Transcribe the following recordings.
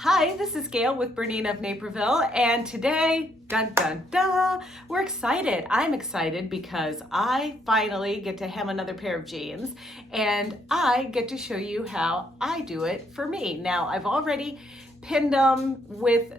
Hi, this is Gayle with BERNINA of Naperville, and today, dun dun dun, we're excited. I'm excited because I finally get to hem another pair of jeans, and I get to show you how I do it for me. Now, I've already pinned them with,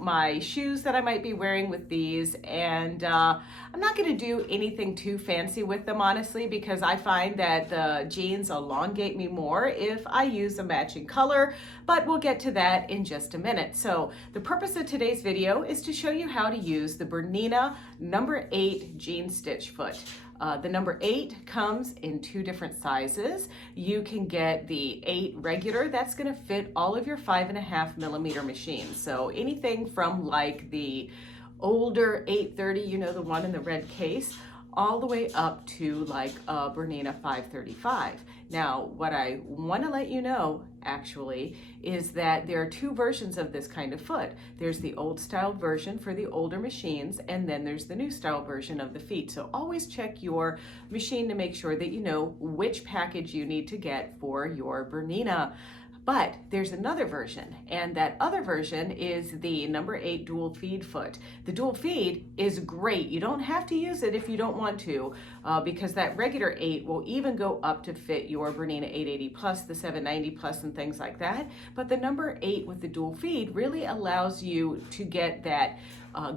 my shoes that I might be wearing with these, and I'm not going to do anything too fancy with them, honestly, because I find that the jeans elongate me more if I use a matching color, but we'll get to that in just a minute. So the purpose of today's video is to show you how to use the BERNINA number 8 jean stitch foot. The number 8 comes in 2 different sizes. You can get the 8 regular, that's going to fit all of your 5.5mm machines. So anything from like the older 830, the one in the red case, all the way up to like a BERNINA 535. Now, what I want to let you know, actually, is that there are 2 versions of this kind of foot. There's the old style version for the older machines, and then there's the new style version of the feet. So always check your machine to make sure that you know which package you need to get for your BERNINA. But there's another version, and that other version is the number 8 dual feed foot. The dual feed is great. You don't have to use it if you don't want to, because that regular 8 will even go up to fit your BERNINA 880 plus, the 790 plus, and things like that. But the number 8 with the dual feed really allows you to get that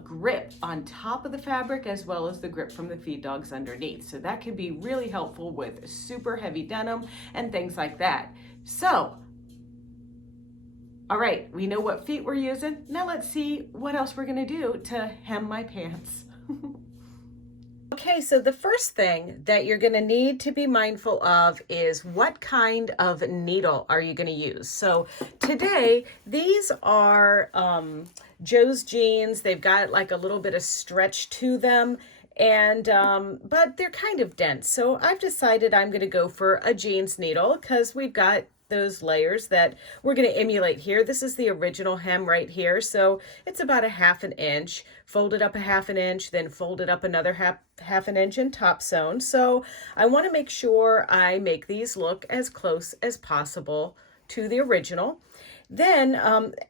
grip on top of the fabric as well as the grip from the feed dogs underneath. So that can be really helpful with super heavy denim and things like that. So, all right, we know what feet we're using. Now let's see what else we're gonna do to hem my pants. Okay, so the first thing that you're gonna need to be mindful of is what kind of needle are you gonna use? So today, these are Joe's jeans. They've got like a little bit of stretch to them, and but they're kind of dense. So I've decided I'm gonna go for a jeans needle because we've got those layers that we're going to emulate here. This is the original hem right here. So it's about 1/2 inch, folded up 1/2 inch, then folded up another half an inch in top sewn. So I want to make sure I make these look as close as possible to the original. Then,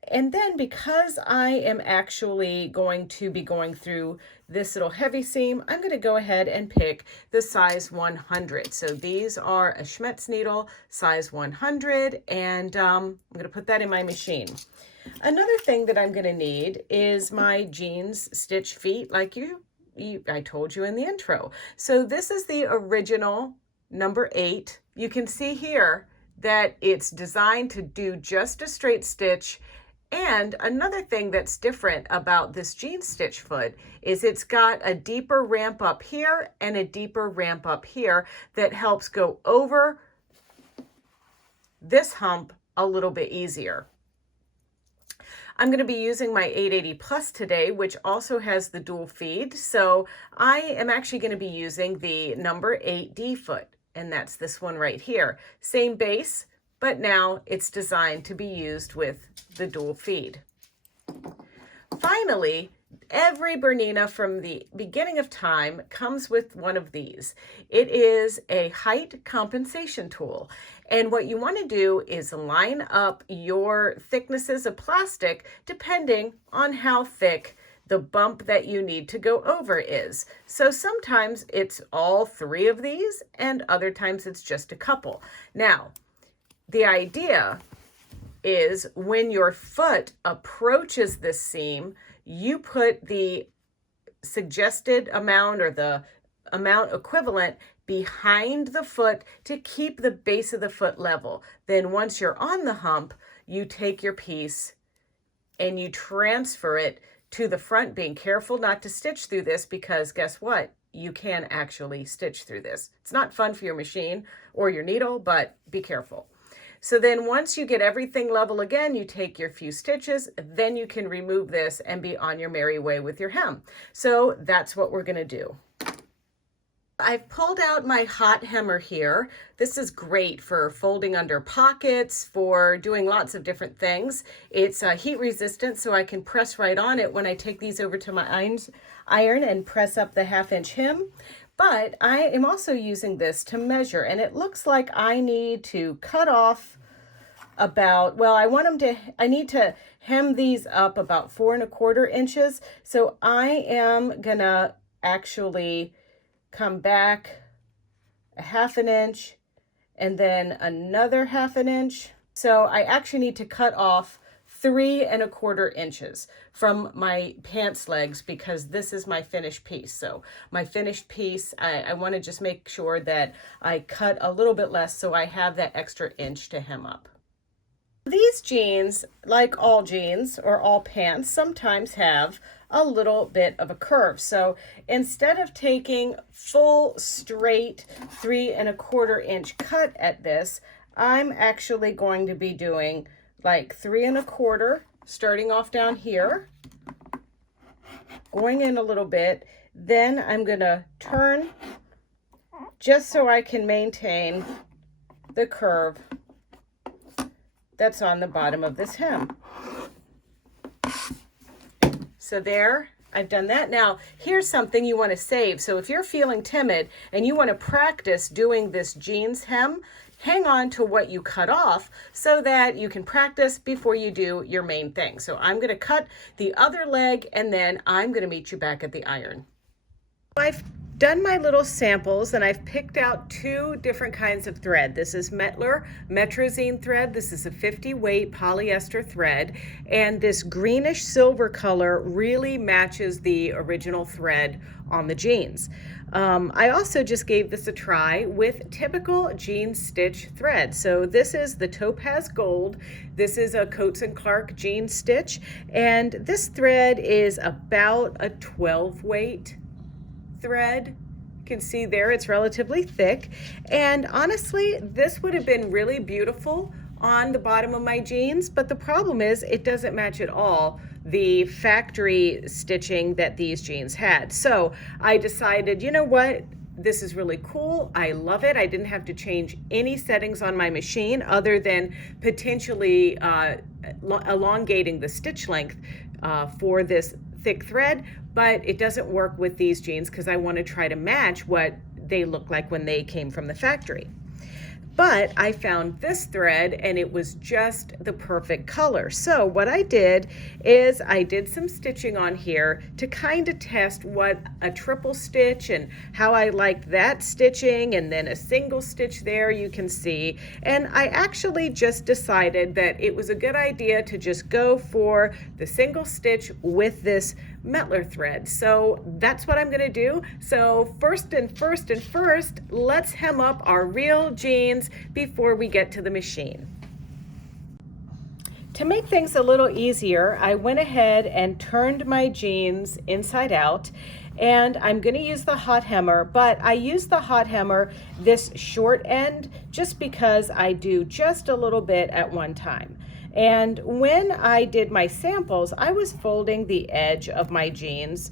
and then because I am actually going to be going through this little heavy seam, I'm going to go ahead and pick the size 100. So these are a Schmetz needle, size 100, and I'm going to put that in my machine. Another thing that I'm going to need is my jeans stitch feet, like I told you in the intro. So this is the original number 8. You can see here that it's designed to do just a straight stitch. And another thing that's different about this jean stitch foot is it's got a deeper ramp up here and a deeper ramp up here that helps go over this hump a little bit easier. I'm going to be using my 880 plus today, which also has the dual feed. So I am actually going to be using the number 8D foot. And that's this one right here. Same base, but now it's designed to be used with the dual feed. Finally, every BERNINA from the beginning of time comes with one of these. It is a height compensation tool. And what you want to do is line up your thicknesses of plastic depending on how thick the bump that you need to go over is. So sometimes it's all 3 of these and other times it's just a couple. Now, the idea is when your foot approaches this seam, you put the suggested amount or the amount equivalent behind the foot to keep the base of the foot level. Then once you're on the hump, you take your piece and you transfer it to the front, being careful not to stitch through this because guess what? You can actually stitch through this. It's not fun for your machine or your needle, but be careful. So then once you get everything level again, you take your few stitches, then you can remove this and be on your merry way with your hem. So that's what we're going to do. I've pulled out my hot hemmer here. This is great for folding under pockets, for doing lots of different things. It's heat resistant, so I can press right on it when I take these over to my iron and press up the 1/2 inch hem. But I am also using this to measure, and it looks like I need to cut off about, well, I need to hem these up about 4 1/4 inches. So I am gonna actually come back a 1/2 inch and then another 1/2 inch. So I actually need to cut off 3 1/4 inches from my pants legs because this is my finished piece. So my finished piece, I want to just make sure that I cut a little bit less so I have that extra inch to hem up. These jeans, like all jeans or all pants, sometimes have a little bit of a curve. So instead of taking full straight 3 1/4 inch cut at this, I'm actually going to be doing like 3 1/4, starting off down here, going in a little bit. Then I'm gonna turn just so I can maintain the curve that's on the bottom of this hem. So there, I've done that. Now, here's something you want to save. So if you're feeling timid and you want to practice doing this jeans hem, hang on to what you cut off so that you can practice before you do your main thing. So I'm going to cut the other leg and then I'm going to meet you back at the iron. I've done my little samples and I've picked out 2 different kinds of thread. This is Mettler Metrozine thread. This is a 50 weight polyester thread, and this greenish silver color really matches the original thread on the jeans. I also just gave this a try with typical jean stitch thread. So this is the Topaz Gold. This is a Coats & Clark jean stitch, and this thread is about a 12 weight thread. You can see there it's relatively thick, and honestly this would have been really beautiful on the bottom of my jeans, but the problem is it doesn't match at all the factory stitching that these jeans had. So I decided, you know what, this is really cool. I love it. I didn't have to change any settings on my machine other than potentially elongating the stitch length for this thick thread, but it doesn't work with these jeans because I want to try to match what they look like when they came from the factory. But I found this thread and it was just the perfect color. So what I did is I did some stitching on here to kind of test what a triple stitch and how I liked that stitching, and then a single stitch there you can see. And I actually just decided that it was a good idea to just go for the single stitch with this Mettler thread. So that's what I'm gonna do. So first, let's hem up our real jeans before we get to the machine. To make things a little easier, I went ahead and turned my jeans inside out, and I'm going to use the hot hemmer, but I use the hot hemmer this short end just because I do just a little bit at one time. And when I did my samples, I was folding the edge of my jeans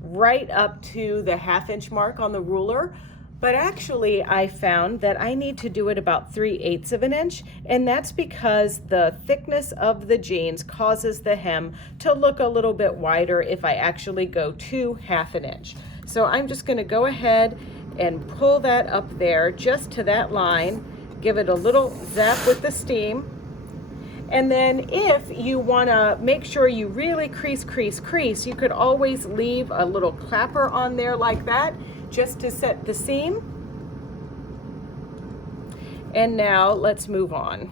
right up to the 1/2 inch mark on the ruler. But actually I found that I need to do it about 3/8 of an inch, and that's because the thickness of the jeans causes the hem to look a little bit wider if I actually go to 1/2 an inch. So I'm just going to go ahead and pull that up there just to that line, give it a little zap with the steam. And then if you want to make sure you really crease, you could always leave a little clapper on there like that just to set the seam. And now let's move on.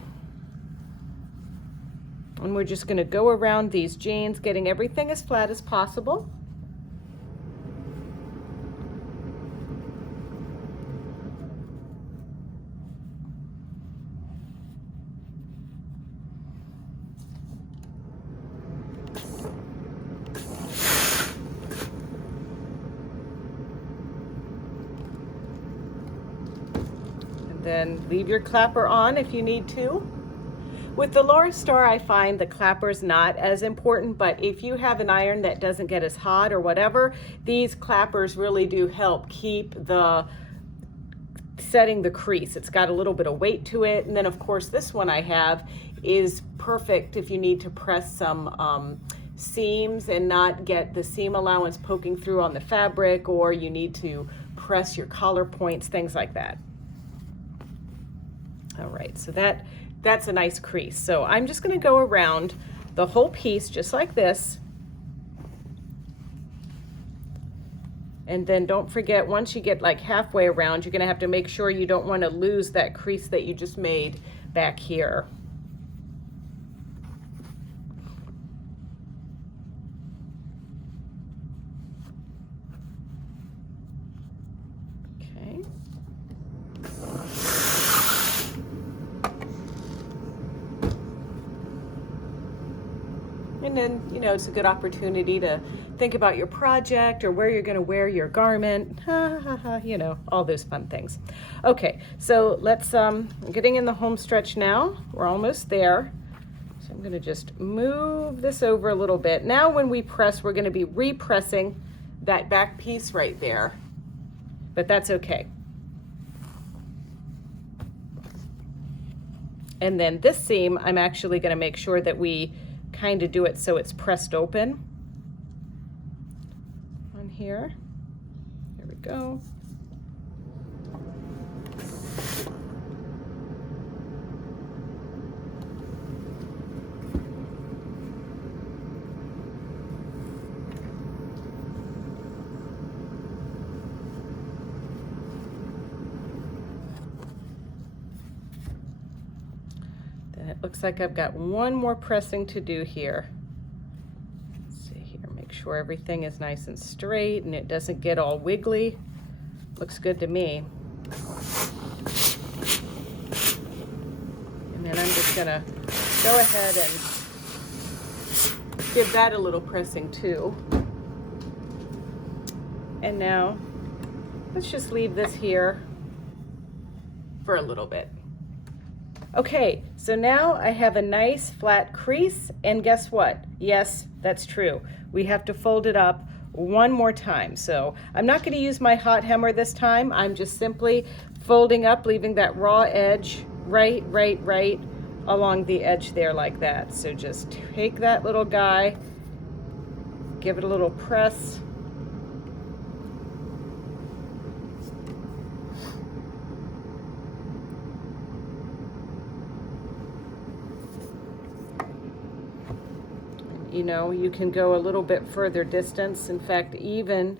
And we're just going to go around these jeans, getting everything as flat as possible. Then leave your clapper on if you need to. With the Laura Star, I find the clapper's not as important, but if you have an iron that doesn't get as hot or whatever, these clappers really do help keep the setting the crease. It's got a little bit of weight to it. And then of course this one I have is perfect if you need to press some seams and not get the seam allowance poking through on the fabric, or you need to press your collar points, things like that. All right, so that that's a nice crease. So I'm just going to go around the whole piece just like this. And then don't forget, once you get like halfway around, you're going to have to make sure you don't want to lose that crease that you just made back here. Okay. And then, you know, it's a good opportunity to think about your project or where you're going to wear your garment, you know, all those fun things. Okay, so let's, I'm getting in the home stretch now. We're almost there. So I'm going to just move this over a little bit. Now when we press, we're going to be repressing that back piece right there, but that's okay. And then this seam, I'm actually going to make sure that we kind of do it so it's pressed open on here. There we go. It looks like I've got one more pressing to do here. Let's see here, make sure everything is nice and straight and it doesn't get all wiggly. Looks good to me. And then I'm just gonna go ahead and give that a little pressing too. And now let's just leave this here for a little bit. Okay, so now I have a nice flat crease, and guess what? Yes, that's true. We have to fold it up one more time. So I'm not going to use my hot hammer this time. I'm just simply folding up, leaving that raw edge right along the edge there like that. So just take that little guy, give it a little press. You know, you can go a little bit further distance. In fact, even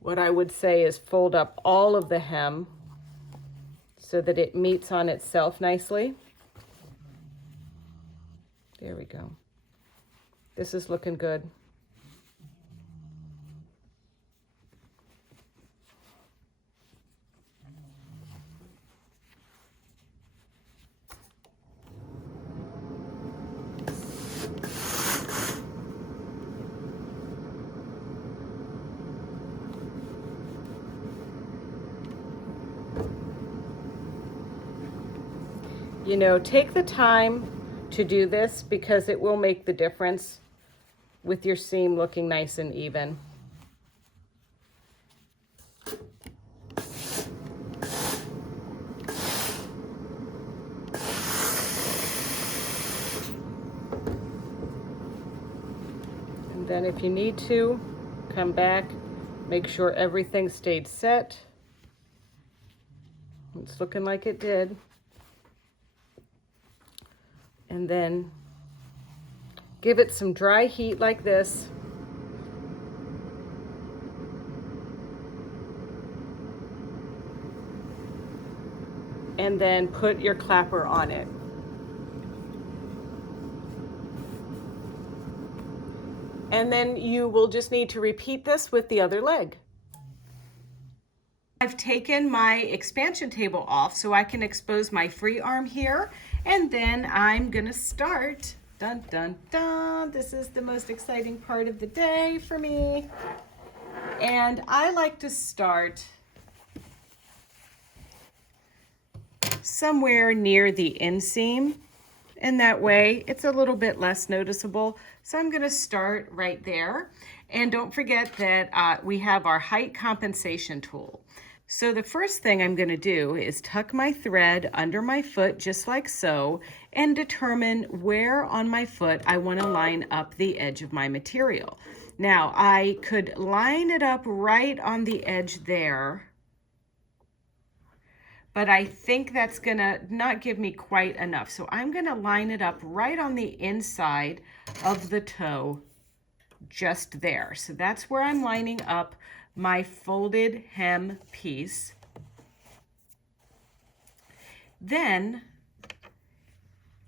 what I would say is fold up all of the hem so that it meets on itself nicely. There we go. This is looking good. You know, take the time to do this because it will make the difference with your seam looking nice and even. And then if you need to, come back, make sure everything stayed set. It's looking like it did. And then give it some dry heat like this. And then put your clapper on it. And then you will just need to repeat this with the other leg. I've taken my expansion table off so I can expose my free arm here, and then I'm gonna start, dun dun dun, this is the most exciting part of the day for me, and I like to start somewhere near the inseam, and that way it's a little bit less noticeable. So I'm gonna start right there, and don't forget that we have our height compensation tool. So the first thing I'm going to do is tuck my thread under my foot just like so and determine where on my foot I want to line up the edge of my material. Now I could line it up right on the edge there, but I think that's gonna not give me quite enough. So I'm gonna line it up right on the inside of the toe, just there. So that's where I'm lining up my folded hem piece. Then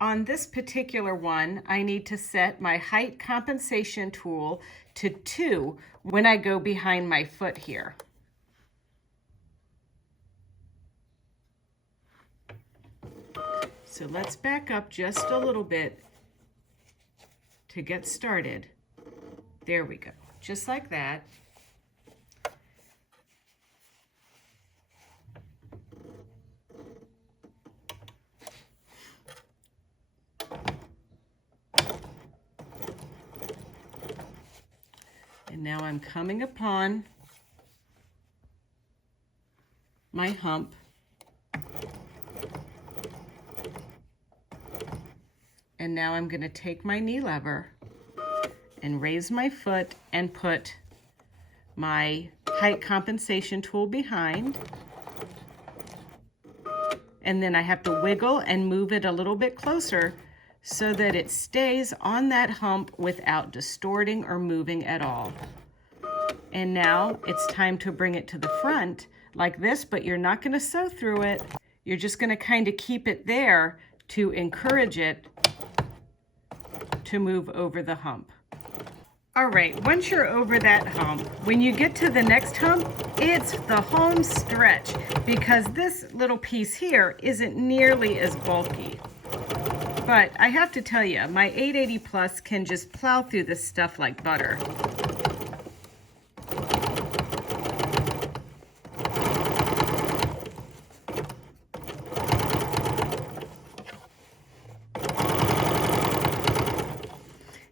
on this particular one, I need to set my height compensation tool to 2 when I go behind my foot here. So let's back up just a little bit to get started. There we go, just like that. And now I'm coming upon my hump. And now I'm going to take my knee lever and raise my foot and put my height compensation tool behind. And then I have to wiggle and move it a little bit closer so that it stays on that hump without distorting or moving at all. And now it's time to bring it to the front like this, but you're not going to sew through it. You're just going to kind of keep it there to encourage it to move over the hump. All right, once you're over that hump, when you get to the next hump, it's the home stretch, because this little piece here isn't nearly as bulky. But I have to tell you, my 880 Plus can just plow through this stuff like butter.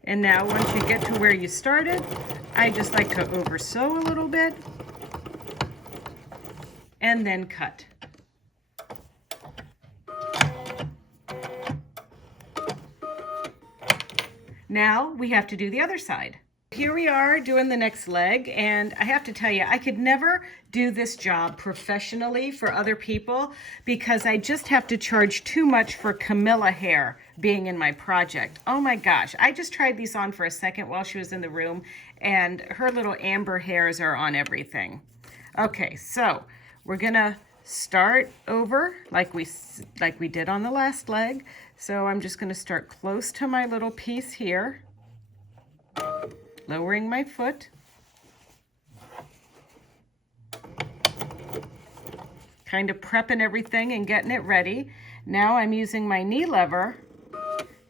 And now once you get to where you started, I just like to over sew a little bit and then cut. Now we have to do the other side. Here we are doing the next leg, and I have to tell you, I could never do this job professionally for other people because I just have to charge too much for Camilla hair being in my project. Oh my gosh, I just tried these on for a second while she was in the room, and her little amber hairs are on everything. Okay, so we're gonna start over like we did on the last leg. So I'm just gonna start close to my little piece here, lowering my foot, kind of prepping everything and getting it ready. Now I'm using my knee lever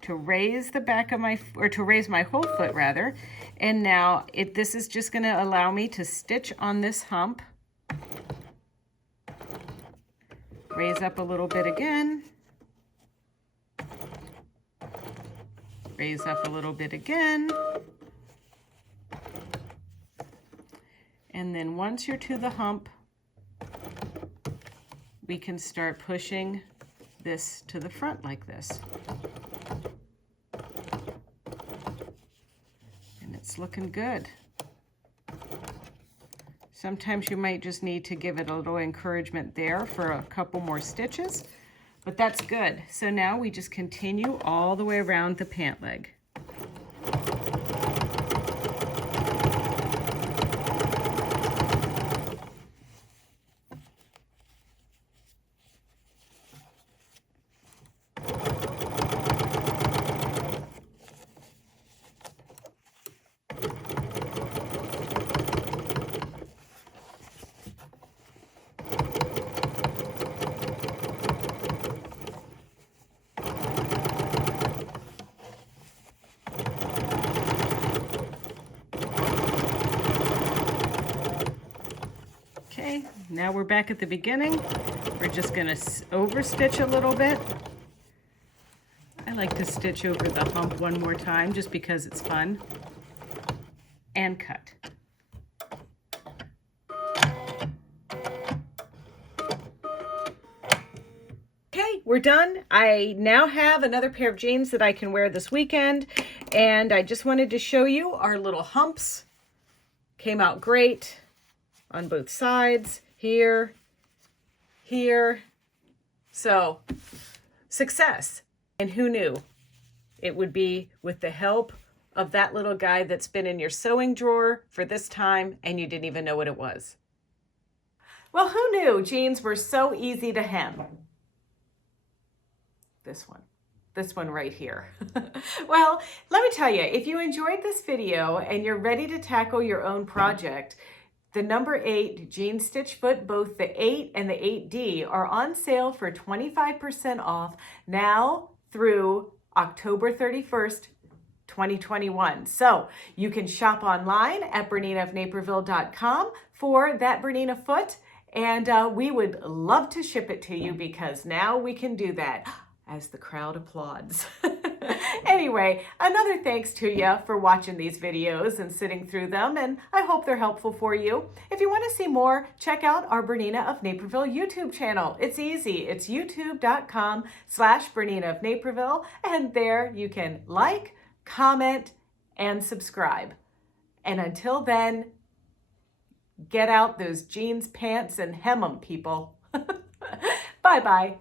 to raise the back of my, or to raise my whole foot rather. And now this is just gonna allow me to stitch on this hump. Raise up a little bit again. Raise up a little bit again. And then once you're to the hump, we can start pushing this to the front like this. And it's looking good. Sometimes you might just need to give it a little encouragement there for a couple more stitches, but that's good. So now we just continue all the way around the pant leg. Okay, now we're back at the beginning. We're just gonna over stitch a little bit. I like to stitch over the hump one more time just because it's fun. And cut. Okay, we're done. I now have another pair of jeans that I can wear this weekend, and I just wanted to show you our little humps. Came out great on both sides, here, here, So, success. And who knew? It would be with the help of that little guide that's been in your sewing drawer for this time and you didn't even know what it was. Well, who knew jeans were so easy to hem? This one right here. Well, let me tell you, if you enjoyed this video and you're ready to tackle your own project, the number 8 jean stitch foot, both the 8 and the 8D, are on sale for 25% off now through October 31st, 2021. So you can shop online at BERNINAofNaperville.com for that Bernina foot, and we would love to ship it to you because now we can do that as the crowd applauds. Anyway, another thanks to you for watching these videos and sitting through them, and I hope they're helpful for you. If you want to see more, check out our Bernina of Naperville YouTube channel. It's easy. It's youtube.com/Bernina of Naperville, and there you can like, comment, and subscribe. And until then, get out those jeans pants and hem them, people. Bye-bye.